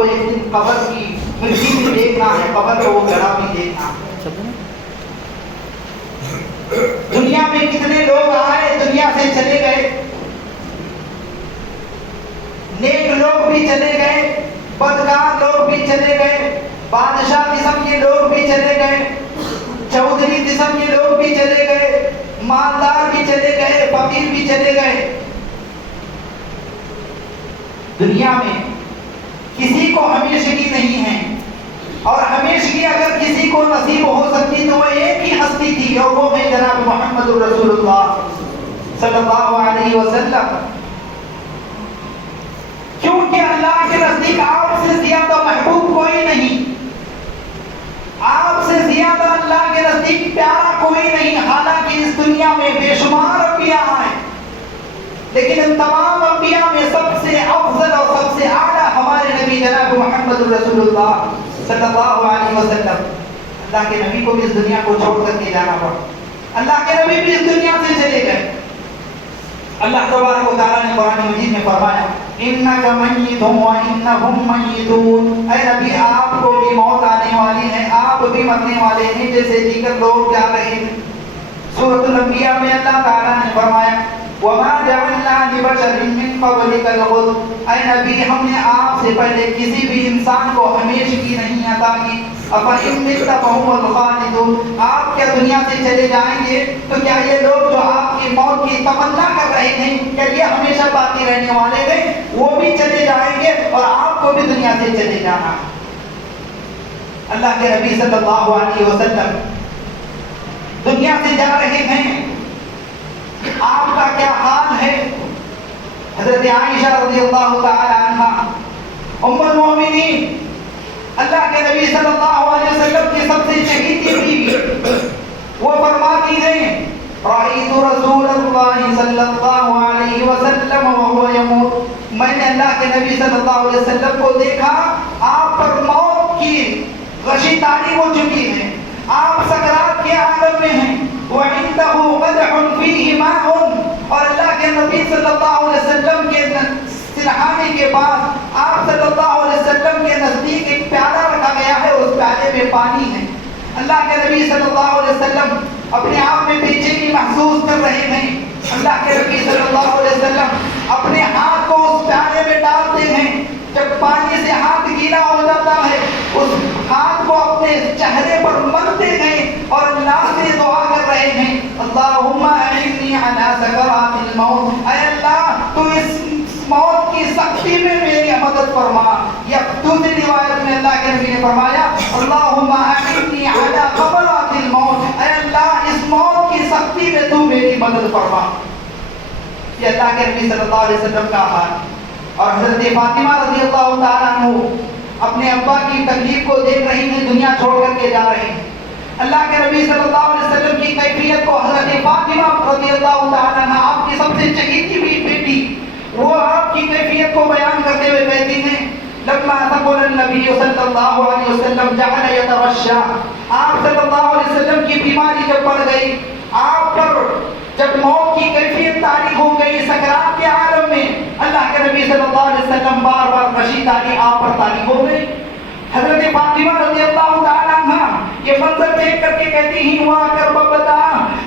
کو ایک دن قبر کی مٹی بھی دیکھنا ہے، قبر کو وہ گڑھا بھی دیکھنا ہے۔ دنیا میں کتنے لوگ آئے دنیا سے چلے گئے، نیک لوگ بھی چلے گئے، بدکار لوگ بھی چلے گئے، بادشاہ قسم کے لوگ بھی چلے گئے، چودھری قسم کے لوگ بھی چلے گئے، مالدار بھی چلے گئے، فقیر بھی چلے گئے۔ دنیا میں کسی کو ہمیشگی نہیں ہے، اور ہمیشگی اگر کسی کو نصیب ہو سکتی تو وہ ایک ہی ہستی تھی، اور وہ ہے جناب محمد رسول اللہ صلی اللہ علیہ وسلم۔ کیونکہ اللہ کے نزدیک آپ سے زیادہ محبوب کوئی نہیں، آپ سے زیادہ اللہ کے نزدیک پیارا کوئی نہیں۔ حالانکہ اس دنیا میں بے شمار انبیاء ہیں، لیکن ان تمام انبیاء میں سب سے افضل اور سب سے اعلیٰ ہمارے نبی جناب محمد رسول اللہ صلی اللہ علیہ وسلم۔ اللہ کے نبی کو بھی اس دنیا کو چھوڑ کر کے جانا پڑا، اللہ کے نبی بھی اس دنیا سے چلے گئے۔ اللہ تبارک و تعالیٰ نے قرآن مجید میں فرمایا اِنَّكَ مَيِّتٌ وَإِنَّهُمْ مَيِّتُونَ، اے نبی آپ کو بھی موت آنے والی ہے، آپ بھی مرنے والے ہیں جیسے دیگر لوگ جا رہے ہیں۔ سورۃ الانبیاء میں اللہ تعالیٰ نے فرمایا وَمَا جَعَلْنَا لِبَشَرٍ مِّن قَبْلِكَ الْخُلْدَ، اے نبی ہم نے آپ سے پہلے کسی بھی انسان کو ہمیشگی نہیں عطا کی۔ أَفَإِن مِتَّ فَهُمُ الْخَالِدُونَ، آپ کیا دنیا سے چلے جائیں گے تو کیا یہ لوگ جو آپ کی موت کی تمنا کر رہے ہیں کیا یہ ہمیشہ باقی رہنے والے ہیں؟ وہ بھی چلے جائیں گے اور آپ کو بھی دنیا سے چلے جانا۔ اللہ کے نبی صلی اللہ علیہ وسلم دنیا سے جا رہے ہیں، آپ کا کیا حال ہے؟ حضرت عائشہ رضی اللہ تعالی عنہ ام المؤمنین، اللہ کے نبی صلی اللہ علیہ وسلم کی سب سے چہیتی بیوی، وہ فرماتی ہیں رأیت رسول اللہ صلی اللہ علیہ وسلم وهو يموت، میں نے اللہ کے نبی صلی اللہ علیہ وسلم کو دیکھا آپ پر موت کی غشی طاری ہو چکی ہے، آپ سکرات کے عالم میں ہیں۔ وعنده قدح فيه ماء، اور اللہ کے نبی صلی اللہ علیہ وسلم کے سرحانے کے بعد آپ صلی اللہ علیہ وسلم کے نزدیک ایک پیالہ رکھا گیا ہے، اس پیالے میں پانی ہے۔ اللہ کے نبی صلی اللہ علیہ وسلم اپنے آپ میں بے چینی محسوس کر رہے ہیں۔ اللہ کے نبی صلی اللہ علیہ وسلم اپنے ہاتھ کو اس پیالے میں ڈالتے ہیں، جب پانی سے ہاتھ گیلا ہو جاتا ہے اس ہاتھ کو اپنے چہرے پر ملتے ہیں اور اللہ سے دعا کر رہے ہیں اللہم اعنی علی سکرات الموت، اے اللہ تو اس موت کی سختی میں میری مدد فرما۔ یا دوسری روایت میں اللہ کے نبی نے فرمایا اللہم اعنی علی قبرات الموت، اے اللہ اس موت کی سختی میں تو میری مدد فرما۔ یہ اللہ کے نبی صلی اللہ علیہ وسلم کا حال۔ اور حضرت فاطمہ رضی اللہ تعالیٰ عنہ اپنے ابا کی تکلیف کو دیکھ رہی ہیں، دنیا چھوڑ کر کے جا رہی ہیں۔ اللہ کے نبی صلی اللہ علیہ وسلم کی کیفیت کو حضرت فاطمہ رضی اللہ تعالیٰ عنہ آپ کی سب سے چہیتی بھی بیٹی، وہ آپ کی کیفیت کو بیان کرتے ہوئے کہتی ہیں لما ثقل النبی صلی اللہ علیہ وسلم جعل یتغشا، آپ صلی اللہ علیہ وسلم کی بیماری جب بڑھ گئی، آپ پر جب موت کی کیفیت تاریخ ہو گئی سکرات کے عالم میں، اللہ کے نبی صلی اللہ علیہ وسلم بار بار غشی تاری آپ پر تاریخ ہو گئی۔ حضرت فاطمہ رضی اللہ تعالیٰ عنہ یہ منظر دیکھ کر کے کہتی ہیں وہاں کر بتا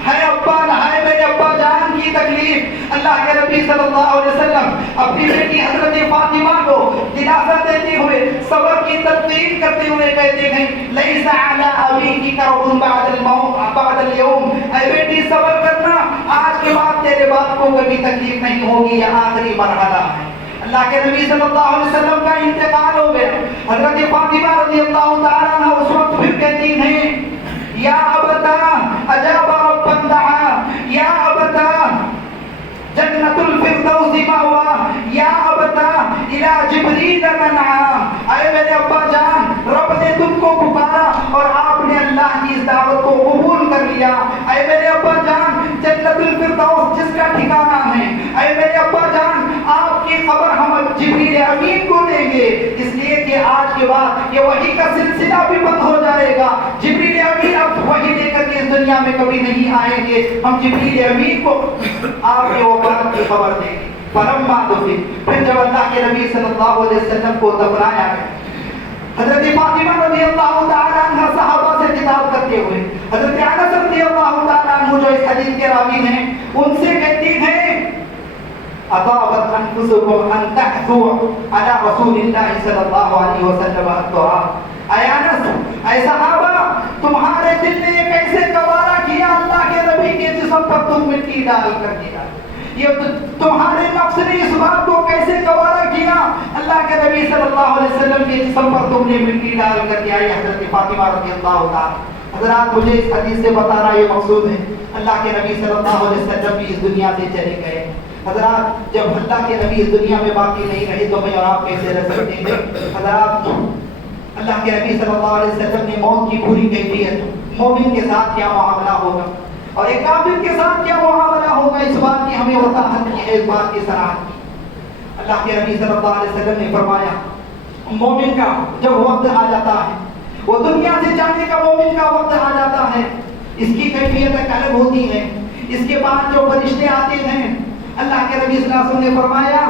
ہے ابا ہے میرے ابا جان کی تکلیف۔ اللہ کے نبی صلی اللہ علیہ وسلم اپنی بیٹی حضرت فاطمہ کو دلاسا دیتے ہوئے صبر کی تلقین کرتے ہوئے کہتے ہیں لیس علی ابیک کرب بعد الموت بعد اليوم، اے بیٹی صبر کرنا، آج کے بعد تیرے باپ کو کبھی تکلیف نہیں ہوگی، یہ آخری مرحلہ ہے۔ اللہ کے نبی صلی اللہ علیہ وسلم کا انتقال ہو گیا۔ حضرت فاطمہ رضی اللہ تعالیٰ عنہ اس وقت پھر کہتی ہیں یا ابتا اجاب ربا دعا، یا ابتا جنت الفردوس مأوا، یا ابتا الى جبریل منعا، اے میرے ابا جان رب نے تم کو پکارا اور آپ نے اللہ کی اس دعوت کو قبول کر لیا۔ اے میرے ابا جان جنت الفردوس جس کا ٹھکانہ ہے، اے میرے ابا جان آپ کی خبر ہم جبریل امین کو دیں گے، اس لیے کہ آج کے بعد یہ وحی کا سلسلہ بھی بند ہو جائے گا۔ جبریل امین اب وحی لے کر کے اس دنیا میں کبھی نہیں آئیں گے، ہم جبریل امین کو آپ کے وفات کی خبر دیں گے۔ فلما دفن، پھر جب اللہ کے نبی صلی اللہ علیہ وسلم کو دفنایا گیا، حضرت فاطمہ رضی اللہ تعالی عنہ صحابہ سے خطاب کرتے ہوئے حضرت انس رضی اللہ تعالی عنہ جو اس حدیث کے راوی ہیں ان سے کہتی ہیں اطابت انفسکم ان تحثوا علی رسول اللہ صلی اللہ علیہ وسلم التراب، اے انس اے صحابہ تمہارے دل نے یہ کیسے گوارا کیا اللہ کے نبی کے جسم پر تم مٹی ڈال کر دیا، یہ تمہارے نفس نے اس بات کو کیسے گوارا کیا اللہ کے نبی صلی اللہ علیہ وسلم کے جسم پر تم نے مٹی ڈال کر دیا۔ یہ حضرت فاطمہ رضی اللہ تعالی۔ حضرات مجھے اس حدیث سے بتانا یہ مقصود ہے، اللہ کے نبی صلی اللہ علیہ وسلم بھی اس دنیا سے چلے گئے۔ حضرات جب اللہ کے نبی اس دنیا میں باقی نہیں رہے تو میں اور آپ کیسے رہ سکتے ہیں؟ حضرات اللہ کے نبی صلی اللہ علیہ وسلم نے موت کی پوری کیفیت، مومن کے ساتھ کیا معاملہ ہوگا اور ایک کافر کے ساتھ کیا معاملہ ہوگا، اس بات کی ہمیں وضاحت کی ہے، اس بات کی صراحت کی۔ اللہ کے نبی صلی اللہ علیہ وسلم نے فرمایا مومن کا جب وقت آ جاتا ہے، وہ دنیا سے جانے کا مومن کا وقت آ جاتا ہے، اس کی کیفیت ایک الگ ہوتی ہے۔ اس کے بعد جو فرشتے آتے ہیں، اللہ کے نبی صلی اللہ علیہ وسلم نے فرمایا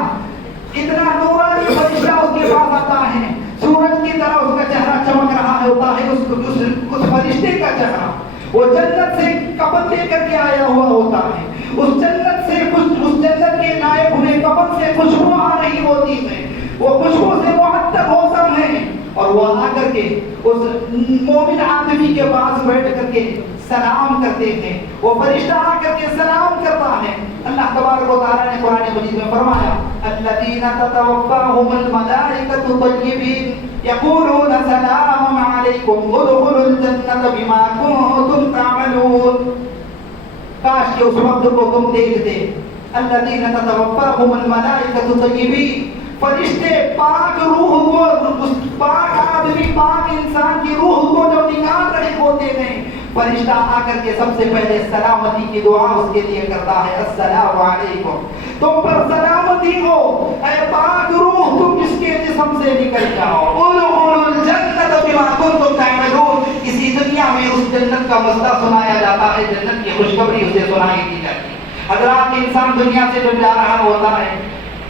اتنا نورانی فرشتہ اس کے پاس آتا ہے، سورج کی طرح اس کا چہرہ چمک رہا ہوتا ہے، اس فرشتے کا چہرہ وہ جنت سے کفن لے کر کے آیا ہوا ہوتا ہے، اس جنت کے نائب ہوئے کفن سے خوشبو آ رہی ہوتی ہے، وہ خوشبو سے معطر موسم ہے، اور وہ آ کر کے اس مومن آدمی کے پاس بیٹھ کر کے سلام کرتے ہیں، وہ فرشتہ آ کر کے سلام کرتا ہے۔ اللہ تبارک و تعالی نے قرآن مجید میں فرمایا الذین تتوفاہم الملائکۃ طیبین یقولون سلام علیکم ادخلوا الجنۃ بما کنتم تعملون۔ کاش کہ اس وقت کو تم دیکھتے، الذین تتوفاہم الملائکۃ طیبین، فرشتے پاک روح کو، پاک آدمی پاک انسان کی روح کو جو نکال رہے ہوتے ہیں، فرشتہ آ کر کے سب سے پہلے سلامتی کی دعا اس کے لیے کرتا ہے، السلام علیکم، تم پر سلامتی ہو اے پاک روح، تم اس کے جسم سے نکل جاؤ، ادخلوا الجنۃ بما کنتم تعملون۔ اسی دنیا میں اس جنت کا مسئلہ سنایا جاتا ہے، جنت کی خوشخبری اسے سنائی دی جاتی ہے۔ حضرات انسان دنیا سے جب جا رہا ہوتا ہے،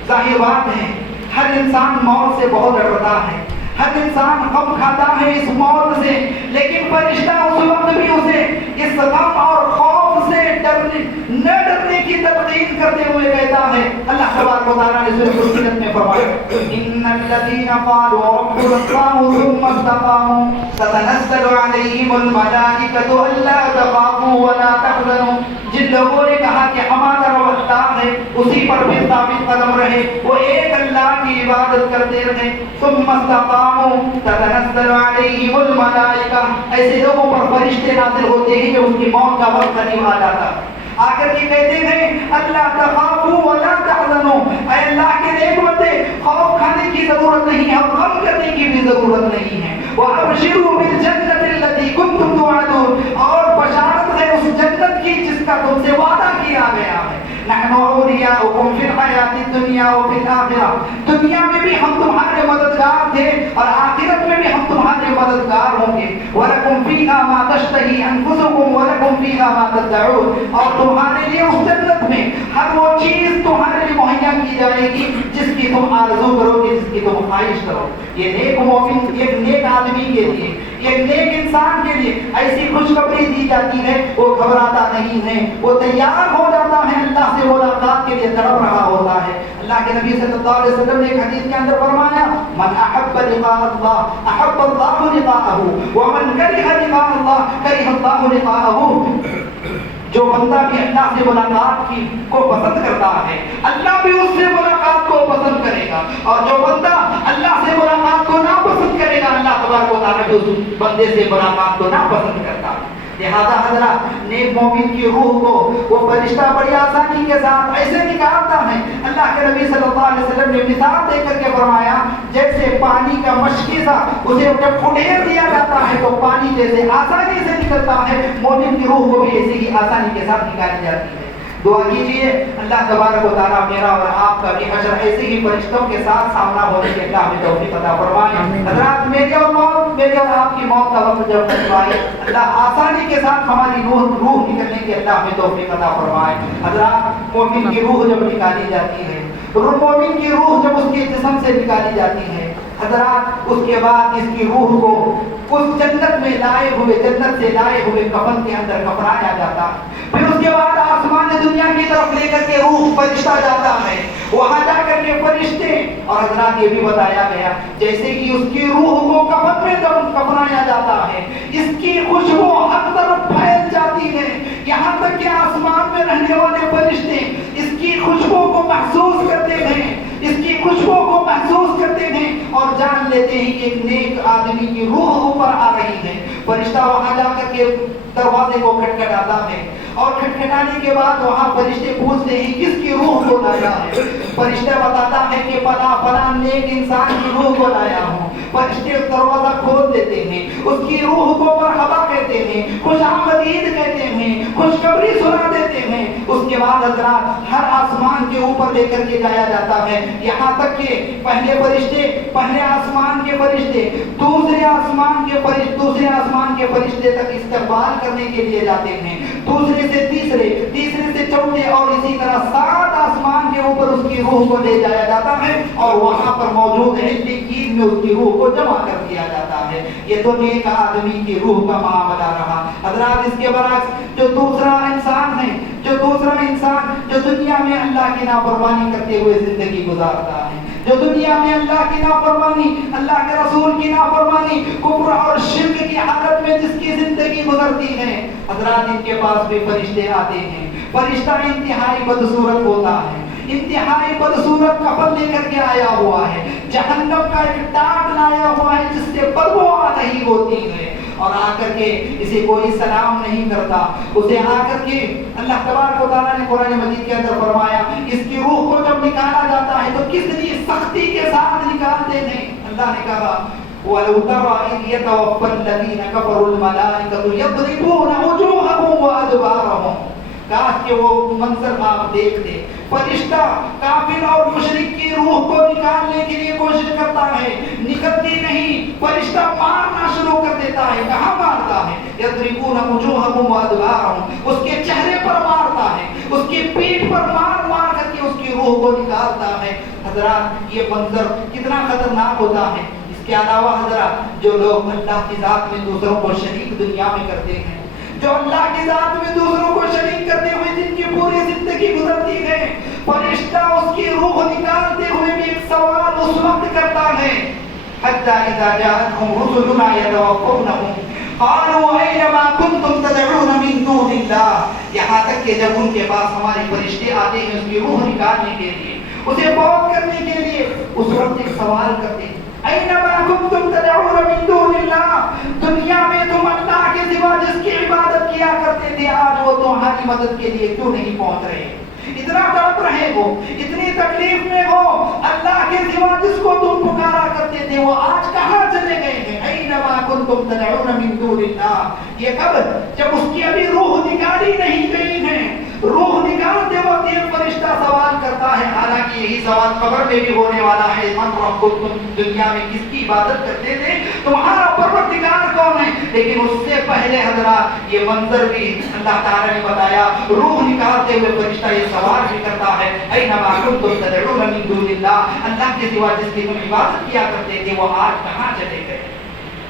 ظاہر بات ہے ہر انسان موت سے بہت ڈرتا ہے، ہر انسان غم کھاتا ہے اس موت سے، لیکن فرشتہ اس وقت بھی اسے اس غم اور خوف سے نہ ڈرنے کی تلقین کرتے ہوئے کہتا ہے۔ اللہ تبارک و تعالی نے سورۃ فصلت میں فرمایا ان الذین قالوا ربنا اللہ ثم استقاموا تتنزل علیہم الملائکۃ الا تخافوا ولا تحزنوا، جن لوگوں نے کہا کہ ہمارا رب اللہ ہے، اسی پر بھی ثابت قدم رہے، وہ ایک اللہ کی عبادت کرتے رہے، ثم استقاموا تتنزل علیہم الملائکہ، ایسے لوگوں پر فرشتے نازل ہوتے ہیں جب اس کی موت کا وقت قریب آ جاتا ہے، آ کر کے کہتے ہیں اللہ تخافوا ولا تحزنوا، اے اللہ کے نیک بندے خوف کھانے کی ضرورت نہیں ہے اور غم کرنے کی بھی ضرورت نہیں ہے، وابشروا بالجنۃ التي کنتم توعدون، اور بشارت ہے اس جنت کی جس کا تم سے وعدہ کیا گیا ہے، نحن اولیاؤکم فی الحیاۃ الدنیا وفی الآخرہ، دنیا میں بھی ہم تمہارے مددگار تھے اور آخرت میں بھی ہم تمہارے مددگار ہوں گے، وَلَكُمْ فِيهَا مَا تَشْتَهِي أَنفُسُكُمْ وَلَكُمْ فِيهَا مَا تَدَّعُونَ، اور تمہارے لیے اس جنت میں ہر وہ چیز تمہارے لیے مہیا کی جائے گی جس کی تم آرزو کرو گے، جس کی تم خواہش کرو۔ یہ نیک مومن، ایک نیک آدمی کے لیے، ایک نیک انسان کے لیے ایسی خوشخبری دی جاتی ہے، وہ گھبراتا نہیں ہے، وہ تیار ہو جاتا ہے، اللہ سے ملاقات کے لیے تڑپ رہا ہوتا ہے۔ اللہ کے نبی صلی اللہ علیہ وسلم نے ایک حدیث کے اندر فرمایا من احب لقاء اللہ احب اللہ لقاءہ ومن کرہ لقاء اللہ کرہ اللہ لقاءہ، جو بندہ بھی اللہ سے ملاقات کو پسند کرتا ہے اللہ بھی اس سے ملاقات کو پسند کرے گا، اور جو بندہ اللہ سے ملاقات کو ناپسند کرے گا اللہ تبارک و تعالیٰ بھی اس بندے سے ملاقات کو ناپسند کرتا ہے۔ لہذا حضرات نیک مومن کی روح کو وہ فرشتہ بڑی آسانی کے ساتھ ایسے نکالتا ہے، اللہ کے نبی صلی اللہ علیہ وسلم نے مثال دے کر کے فرمایا جیسے پانی کا مشکی سا اسے جب اٹھیر دیا جاتا ہے تو پانی جیسے آسانی سے نکلتا ہے، مومن کی روح کو بھی ایسے ہی آسانی کے ساتھ نکالی جاتی ہے۔ دعا کیجئے اللہ تبارک و تعالیٰ میرا اور آپ کا بھی حشر ایسے ہی فرشتوں کے ساتھ سامنا ہونے کے اللہ ہمیں توفیق عطا فرمائے۔ حضرات میری اور آپ کی موت کا وقت جب قریب آئے اللہ آسانی کے ساتھ ہماری روح نکلنے کی اللہ ہمیں توفیق عطا فرمائے۔ حضرات مومن کی روح جب نکالی جاتی ہے، مومن کی روح جب اس کے جسم سے نکالی جاتی ہے، حضرات اس کے بعد اس کی روح کو اس جنت میں لائے ہوئے، جنت سے لائے ہوئے کفن کے اندر کفنایا جاتا ہے. پھر اس کے بعد آسمان دنیا کی طرف لے کر کے روح فرشتہ جاتا ہے. وہاں جا کر کے فرشتے، اور حضرات یہ بھی بتایا گیا جیسے کہ اس کی روح کو کفن میں کفنایا جاتا ہے، اس کی خوشبو ہر طرف پھیل جاتی ہے، یہاں تک کہ آسمان میں رہنے والے فرشتے اس کی خوشبو کو محسوس کرتے ہیں، اس کی خوشبو کو محسوس کرتے ہیں اور جان لیتے ہیں کہ ایک نیک آدمی کی روح اوپر آ رہی ہے. فرشتہ وہاں جا کر کے دروازے کو کھٹکھٹاتا ہے، اور کھٹکھٹانے کے بعد وہاں فرشتے پوچھتے ہیں کس کی روح کو لایا ہے. فرشتہ بتاتا ہے کہ فلاں نیک انسان کی روح کو لایا ہوں. فرشتے دروازہ کھول دیتے ہیں، اس کی روح کو مرحبا کہتے ہیں، خوش آمدید کہتے ہیں، خوشخبری سنا دیتے ہیں. اس کے بعد حضرات ہر آسمان کے اوپر لے کر کے جایا جاتا ہے، یہاں تک کہ پہلے آسمان کے فرشتے دوسرے آسمان کے فرشتے تک استقبال کرنے کے لیے جاتے ہیں، دوسرے سے تیسرے سے چوتھے، اور اسی طرح 7 آسمان کے اوپر اس کی روح کو لے جایا جاتا ہے اور وہاں پر موجود علیین میں اس کی روح کو جمع کر دیا جاتا ہے. یہ تو نیک آدمی کی روح کا معاملہ رہا. حضرات اس کے برعکس جو دوسرا انسان جو دنیا میں اللہ کی نافرمانی کرتے ہوئے زندگی گزارتا ہے، جو دنیا میں اللہ کی نافرمانی، اللہ کے رسول کی نافرمانی، کفر اور شرک کی حالت میں جس کی زندگی گزرتی ہے، حضرات ان کے پاس بھی فرشتے آتے ہیں. فرشتہ انتہائی بدصورت ہوتا ہے، انتہائی بدصورت کفن لے کر کے آیا ہوا ہے، جہنم کا ایک ٹاٹ لایا ہوا ہے جس سے بدبو آ رہی ہوتی ہے، اور آ کر کے اسے کوئی سلام نہیں کرتا. اسے آ کر کے اللہ تبارک و تعالیٰ نے قرآن مجید کے اندر فرمایا اس کی روح کو جب نکالا جاتا ہے تو کتنی سختی کے ساتھ نکالتے ہیں. اللہ نے کہا وَلَوْ تَرَى إِذْ يَتَوَفَّى الَّذِينَ كَفَرُوا الْمَلَائِكَةُ يَضْرِبُونَ وُجُوهَهُمْ وَأَدْبَارَهُمْ. کاش کہ وہ منظر آپ دیکھتے، فرشتہ کافر اور مشرک کی روح کو نکالنے کے لیے کوشش کرتا ہے، نکلتی نہیں، فرشتہ مارنا شروع کر دیتا ہے. کہاں مارتا ہے؟ یضربون وجوہہم وادبارہم، اس کے چہرے پر مارتا ہے، اس کی پیٹھ پر مار کر کے اس کی روح کو نکالتا ہے. حضرات یہ منظر کتنا خطرناک ہوتا ہے. اس کے علاوہ حضرات جو لوگ اللہ کی ذات میں دوسروں کو شریک دنیا میں کرتے ہیں، جو اللہ کی ذات میں دوسروں کو شریک کرتے ہوئے جن کی پوری زندگی گزرتی ہے، فرشتہ اس کی روح نکالتے ہوئے بھی ایک سوال اس وقت کرتا ہے حتی اذا جاءتهم رسلنا يتوفونهم قالوا أين ما كنتم تدعون من دون الله. یہاں تک کہ جب ان کے پاس ہمارے فرشتے آتے ہیں اس کی روح نکالنے کے لیے، اسے فوت کرنے کے لیے، اس وقت ایک سوال کرتے ہیں اینما کنتم تدعون من دون اللہ. دنیا میں تم اللہ کے سوا جس کی عبادت کیا کرتے تھے آج وہ تمہاری مدد کے لیے کیوں نہیں پہنچ رہے؟ اتنا تڑپ رہے ہو، اتنی تکلیف میں ہو، اللہ کے سوا جس کو تم پکارا کرتے تھے وہ آج کہاں چلے گئے ہیں؟ اینما کنتم تدعون من دون اللہ. یہ کب؟ جب اس کی ابھی روح نکالی نہیں گئی ہے. روح نکالتے وقت یہ فرشتہ سوال کرتا ہے، حالانکہ یہی سوال قبر میں بھی ہونے والا ہے. من ربکم، دنیا میں کس کی عبادت کرتے تھے؟ تمہارا پروردگار کون ہے؟ لیکن اس سے پہلے حضرات یہ منظر بھی اللہ تعالیٰ نے بتایا. روح نکالتے ہوئے فرشتہ یہ سوال بھی کرتا ہے اینما کنتم تدعون من دون اللہ. اللہ کے سوا جس کی تم عبادت کیا کرتے تھے وہ آج کہاں چلے گئے؟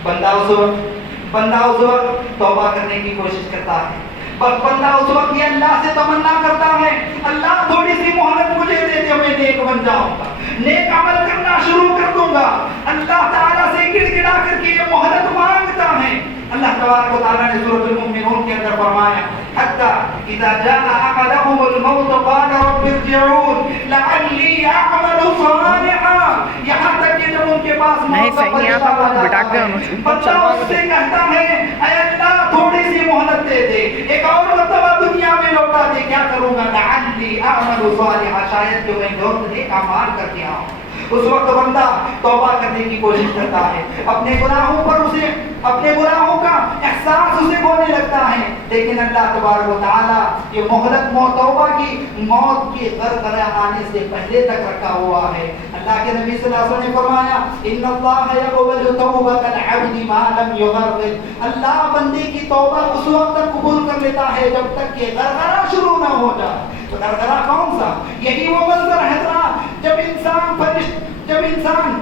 بندہ اس وقت توبہ کرنے کی کوشش کرتا ہے. بندہ اس وقت یہ اللہ سے تمنا کرتا ہے اللہ تھوڑی سی مہلت مجھے دے دے، میں نیک بن جاؤں گا، نیک عمل کرنا شروع کر دوں گا. اللہ تعالیٰ سے گڑ گڑا کر کے یہ مہلت مانگتا ہے. اللہ تبارک و تعالیٰ نے سورۃ المؤمنون کے اندر فرمایا حتی اذا جاء احدهم الموت قال رب ارجعون لعلی اعمل صالحا. یہاں تک کہ جب ان کے پاس موت کا فرشتہ آ جاتا ہے بندہ اس سے کہتا ہے اے اللہ تھوڑی سی مہلت دے دے، ایک اور مرتبہ دنیا میں لوٹا دے. کیا کروں گا؟ لعلی اعمل صالحا، شاید کہ میں نیک اعمال کر کے آؤں. اس وقت بندہ توبہ کرنے کی کوشش کرتا ہے، اپنے گناہوں کا احساس اسے ہونے لگتا ہے. لیکن اللہ تبارک و تعالیٰ یہ مہلت توبہ کی موت کی غرغرہ آنے سے پہلے تک رکھا ہوا ہے. اللہ کے نبی صلی اللہ علیہ وسلم نے فرمایا ان اللہ یقبل توبۃ العبد ما لم یغرغر. اللہ بندے کی توبہ اس وقت تک قبول کر لیتا ہے جب تک کہ غرغرہ شروع نہ ہو جائے. تو غرغرہ کون سا؟ یہی وہ منظر ہے جب انسان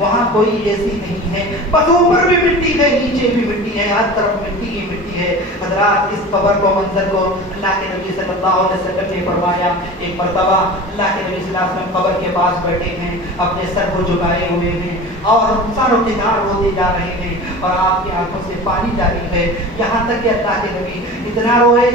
وہاں کوئی ایسی نہیں ہے، بس اوپر بھی مٹی ہے نیچے بھی مٹی ہے، ہر طرف مٹی ہی مٹی ہے۔ حضرات اس قبر کو منظر کو اللہ کے نبی صلی اللہ علیہ وسلم نے فرمایا، ایک مرتبہ اللہ کے نبی صلی اللہ علیہ وسلم قبر کے پاس بیٹھے ہیں، اپنے سر کو جھکائے ہوئے ہیں اور ساروں کے دھار ہوتے جا رہے ہیں اور آپ کی آنکھوں سے پانی جاری ہے، یہاں تک کہ اللہ کے نبی اتنا روئے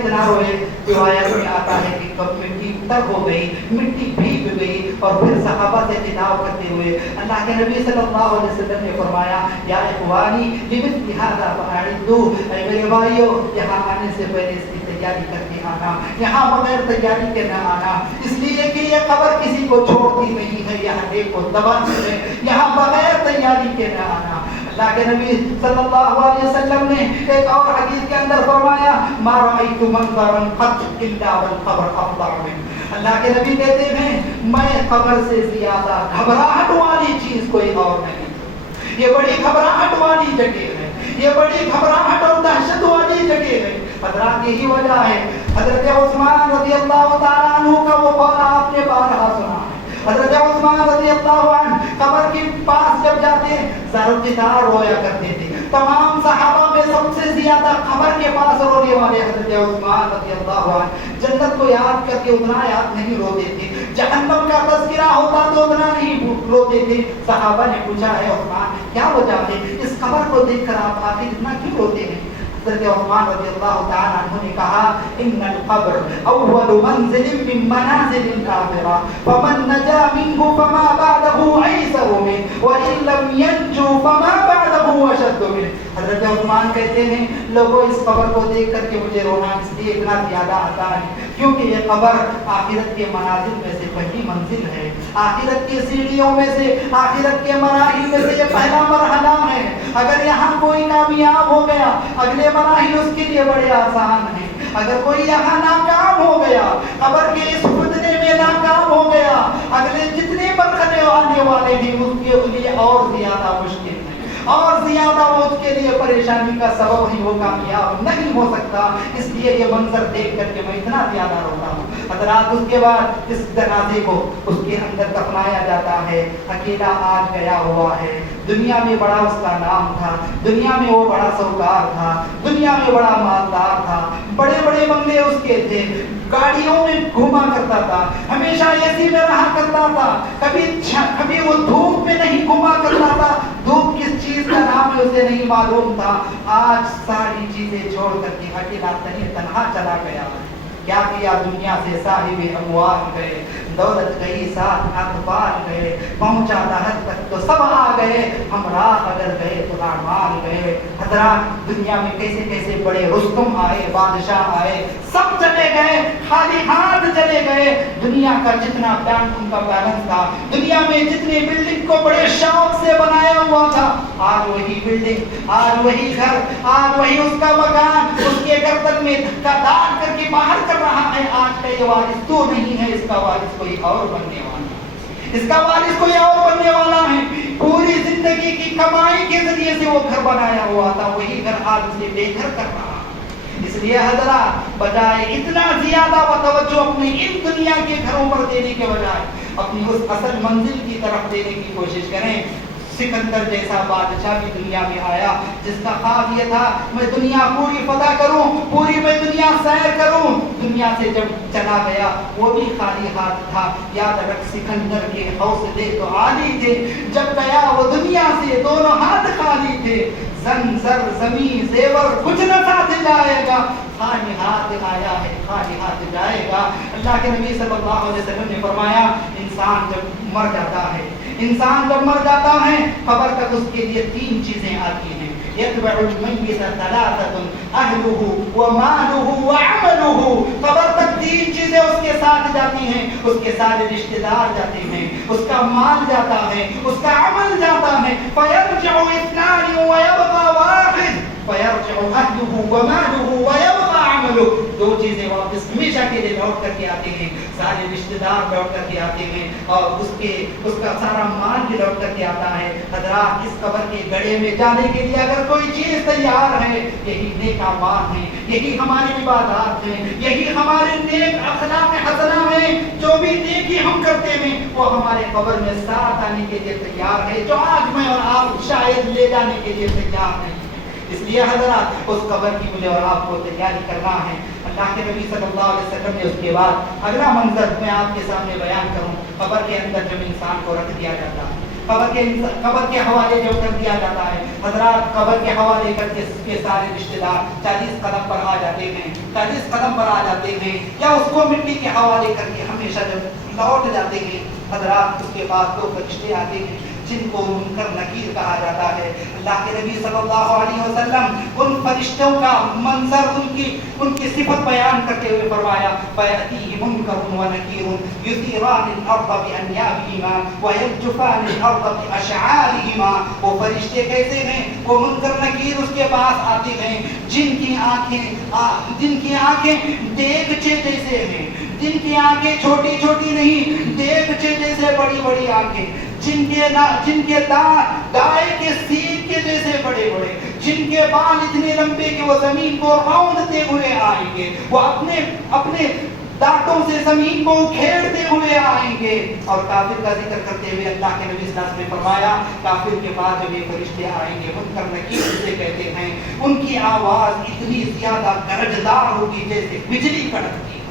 روایت میں آتا ہے کہ کب مٹی تر ہو گئی، مٹی بھیگ گئی، اور پھر صحابہ سے خطاب کرتے ہوئے اللہ کے نبی صلی اللہ علیہ وسلم نے فرمایا، یا اخوانی لمثل ھذا فاعدوا، اے میرے بھائیو یہاں آنے سے پہلے اس کی تیاری کر کے آنا، یہاں بغیر تیاری کے نہ آنا، اس لیے کہ یہ قبر کسی کو چھوڑتی نہیں ہے، یہاں ایک کو دباتی ہے، یہاں بغیر تیاری کے نہ آنا۔ اللہ کے نبی صلی اللہ علیہ وسلم نے ایک اور حدیث کے اندر فرمایا، ما رأیت منظرا قط الا والقبر افظع منه۔ اللہ کے نبی کہتے ہیں میں قبر سے زیادہ گھبراہٹ والی چیز کوئی اور نہیں، یہ بڑی گھبراہٹ والی جگہ ہے، یہ بڑی گھبراہٹ اور دہشت والی جگہ ہے۔ حضرات یہی وجہ ہے حضرت عثمان رضی اللہ تعالیٰ عنہ کا وہ قول آپ نے بارہا سنا ہے، حضرت عثمان رضی اللہ عنہ قبر کے پاس جب جاتے زارقدار رویا کرتے تھے، تمام صحابہ میں سب سے زیادہ قبر کے پاس رونے والے حضرت عثمان رضی اللہ عنہ، جنت کو یاد کر کے اتنا یاد نہیں روتے تھے، جہنم کا تذکرہ ہوتا تو اتنا نہیں روتے تھے۔ صحابہ نے پوچھا ہے عثمان کیا وجہ ہے، اس قبر کو دیکھ کر آپ آخر اتنا کیوں روتے ہیں؟ حضرت عثمان رضی اللہ تعالیٰ عنہ نے کہا، ان القبر اول منزل من منازل الاخرہ فمن نجا منه فما بعده ایسر منه وان لم ينجو فما بعده اشد منه۔ حضرت عثمان کہتے ہیں لوگوں اس قبر کو دیکھ کر کے مجھے رونا اس لیے اتنا زیادہ آتا ہے کیونکہ یہ قبر آخرت کے منازل میں سے پہلی منزل ہے، آخرت کی سیڑھیوں میں سے، آخرت کے مراحل میں سے یہ پہلا مرحلہ ہے۔ اگر یہاں کوئی کامیاب ہو گیا اگلے مراحل اس کے لیے بڑے آسان ہیں، اگر کوئی یہاں ناکام ہو گیا، قبر کے اس فتنے میں ناکام ہو گیا، اگلے جتنے مرحلے آنے والے ہیں اس کے لیے اور زیادہ مشکل ہے، اور زیادہ وہ اس کے لیے پریشانی کا سبب ہی، وہ کامیاب نہیں ہو سکتا۔ اس لیے یہ منظر دیکھ کر کے میں اتنا زیادہ روتا ہوں۔ حضرات اس کے بعد اس جنازے کو اس کے اندر دفنایا جاتا ہے، اکیلا آج گیا ہوا ہے، دنیا میں بڑا اس کا نام تھا، دنیا میں وہ بڑا سوکار تھا، دنیا میں بڑا مالدار تھا، بڑے بڑے بنگلے اس کے تھے، گاڑیوں میں گھوما کرتا تھا، ہمیشہ اے میں رہا کرتا تھا، کبھی وہ دھوپ میں نہیں گھوما کرتا تھا، دھوپ کس چیز کا نام ہے اسے نہیں معلوم تھا۔ آج ساری چیزیں چھوڑ کر کے اکیلا تنہا چلا گیا۔ کیا کیا؟ دنیا سے صاحب اموال گئے، دولت گئی، ساتھ اطفال گئے، پہنچا دہت تک تو سب آ گئے، ہمراہ اگر گئے تو اعمال گئے۔ حضرات دنیا میں کیسے کیسے بڑے رستم آئے، بادشاہ آئے، سب چلے گئے، خالی ہاتھ چلے گئے۔ دنیا کا جتنا بینک ان کا بیلنس تھا، دنیا میں جتنی بلڈنگ کو بڑے شوق سے بنایا ہوا تھا، آج وہی بلڈنگ، آج وہی گھر، آج وہی اس کا مکان اس کے گردن میں دھکا ڈال کر کے باہر کر رہا ہے۔ آج کا یہ وارث تو نہیں ہے، اس کا وارث کوئی اور بننے والا ہے، اس کا وارث کوئی اور بننے والا ہے۔ پوری زندگی کی کمائی کے ذریعے سے وہ گھر بنایا ہوا تھا، وہی گھر آج اسے بے گھر کر رہا ہے۔ اس لیے حضرات بجائے اتنا زیادہ توجہ اپنے ان دنیا کے گھروں پر دینے کے بجائے اپنی اس اصل منزل کی طرف دینے کی کوشش کریں۔ سکندر جیسا بادشاہ بھی دنیا میں آیا جس کا خواب یہ تھا میں دنیا پوری فتح کروں، پوری میں دنیا سیر کروں۔ دنیا سے جب چلا گیا وہ بھی خالی ہاتھ تھا۔ یاد رکھ سکندر کے حوصلے تو عالی تھے، جب گیا وہ دنیا سے دونوں ہاتھ خالی تھے۔ زن زر زمین زیور کچھ نہ ساتھ جائے گا، خالی ہاتھ آیا ہے خالی ہاتھ جائے گا۔ اللہ کے نبی صلی اللہ علیہ وسلم نے فرمایا انسان جب مر جاتا ہے، انسان جب مر جاتا ہے قبر تک اس کے لیے تین چیزیں آتی ہیں، یتبع المیت ثلاثۃ اہلہ ومالہ وعملہ۔ قبر تک تین چیزیں اس کے ساتھ جاتی ہیں، اس کے سارے رشتہ دار جاتے ہیں، اس کا مال جاتا ہے، اس کا عمل جاتا ہے۔ فیرجع اثنان ویبقى واحد، فیرجع اہلہ ومالہ ویبقى عملہ۔ دو چیزیں واپس ہمیشہ کے لیے لوٹ کر کے آتے ہیں، سارے رشتے دار لوٹ کر کے آتے ہیں اور اس کا سارا مال بھی لوٹ کر کے آتا ہے. حضرات اس قبر کے گڑھے میں جانے کے لیے اگر کوئی چیز تیار ہے یہی نیک اعمال ہیں, یہی ہماری عبادات ہیں, یہی ہمارے نیک اخلاق حسنہ ہیں. جو بھی نیکی ہم کرتے ہیں وہ ہمارے قبر میں ساتھ آنے کے لیے تیار ہے, جو آج میں اور آپ شاید لے جانے کے لیے تیار نہیں. اس لیے حضرات اس قبر کی مجھے اور آپ کو تیاری کرنا ہے. اللہ کے نبی صلی اللہ علیہ وسلم نے اس کے بعد اگلا منظر میں آپ کے سامنے بیان کروں. قبر کے اندر جب انسان کو رکھ دیا جاتا ہے, قبر کے حوالے جو کر دیا جاتا ہے حضرات, قبر کے حوالے کر کے اس کے سارے رشتے دار 40 قدم پر آ جاتے ہیں, 40 قدم پر آ جاتے ہیں, یا اس کو مٹی کے حوالے کر کے ہمیشہ جب لوٹ جاتے ہیں حضرات اس کے بعد 2 فرشتے آتے ہیں جن کو منکر نکیر کہا جاتا ہے. اللہ کے نبی صلی اللہ علیہ وسلم ان فرشتوں کا منظر, ان کی صفت بیان کرتے ہوئے فرمایا فَيَأْتِيهِ مُنْكَرٌ وَنَكِيرٌ يُثِيرَانِ الْأَرْضَ بِأَنْيَابِهِمَا وَيَنْجُفَانِ الْأَرْضَ بِأَشْعَارِهِمَا. وہ فرشتے کیسے ہیں؟ وہ منکر نکیر اس کے پاس آتے ہیں جن کی آنکھیں دیگچے جیسے ہیں, جن کی آنکھیں چھوٹی چھوٹی نہیں, دیگچے جیسے بڑی بڑی آنکھیں, جن کے دانت گائے کے سینگ کے جیسے بڑے بڑے, جن کے بال اتنے لمبے کہ وہ زمین کو راؤندتے ہوئے آئیں گے, وہ اپنے دانتوں سے زمین کو کھیڑتے ہوئے آئیں گے. اور کافر کا ذکر کرتے ہوئے اللہ کے نبی صلی اللہ علیہ وسلم نے فرمایا کافر کے بعد جب یہ فرشتے آئیں گے منکر نکیر جسے کہتے ہیں, ان کی آواز اتنی زیادہ گرجدار ہوگی جیسے بجلی کڑکتی,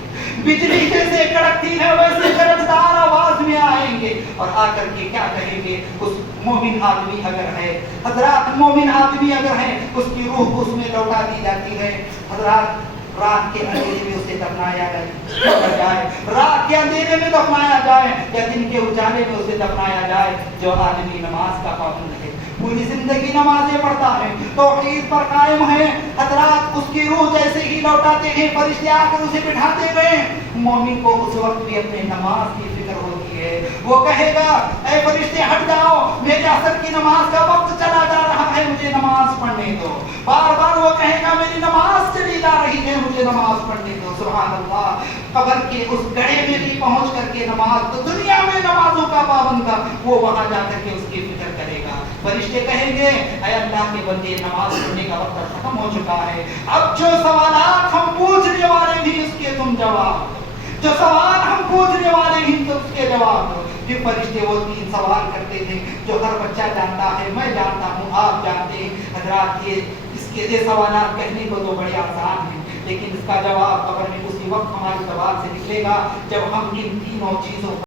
بجلی جیسے کڑکتی ہے ویسے گرجدار آواز میں آئیں گے. اور آ کر کے کیا کہیں گے؟ اس مومن آدمی اگر ہے حضرات, مومن آدمی اگر ہے اس کی روح اس میں لوٹا دی جاتی ہے. حضرات رات کے اندھیرے میں اسے دفنایا جائے, رات کے اندھیرے میں دفنایا جائے یا دن کے اجالے میں اسے دفنایا جائے. جو آدمی نماز کا پابند ہے, پوری زندگی نمازیں پڑھتا ہے, توحید پر قائم ہے, حضرات اس کی روح جیسے ہی لوٹاتے ہیں فرشتے آ کر اسے بٹھاتے گئے, مومن کو اس وقت بھی اپنے نماز کی فکر ہوتی ہے. وہ کہے گا اے فرشتے ہٹ جاؤ, میرے عصر کی نماز کا وقت چلا جا رہا ہے, مجھے نماز پڑھنے دو. بار بار وہ کہے گا میری نماز چلی جا رہی ہے, مجھے نماز پڑھنے دو. سبحان اللہ, قبر کے اس گڑھے میں بھی پہنچ کر کے نماز, تو دنیا میں نمازوں کا پابند تھا, وہ وہاں جا کر کے اس کی فکر کرے گا. فرشتے کہیں گے اے اللہ کے بندے نماز پڑھنے کا وقت ختم ہو چکا ہے, اب جو سوالات ہم پوچھنے والے بھی اس کے تم جواب دو, جو سوال ہم پوچھنے والے ہیں تو اس کے جواب دو. پھر فرشتے وہ 3 سوال کرتے تھے جو ہر بچہ جانتا ہے, میں جانتا ہوں, آپ جانتے ہیں. حضرات یہ سوالات کہنے کو تو بڑے آسان ہیں, لیکن اس کا جواب قبر میں اسی وقت ہماری زبان سے نکلے گا جب ہم ان تینوں چیزوں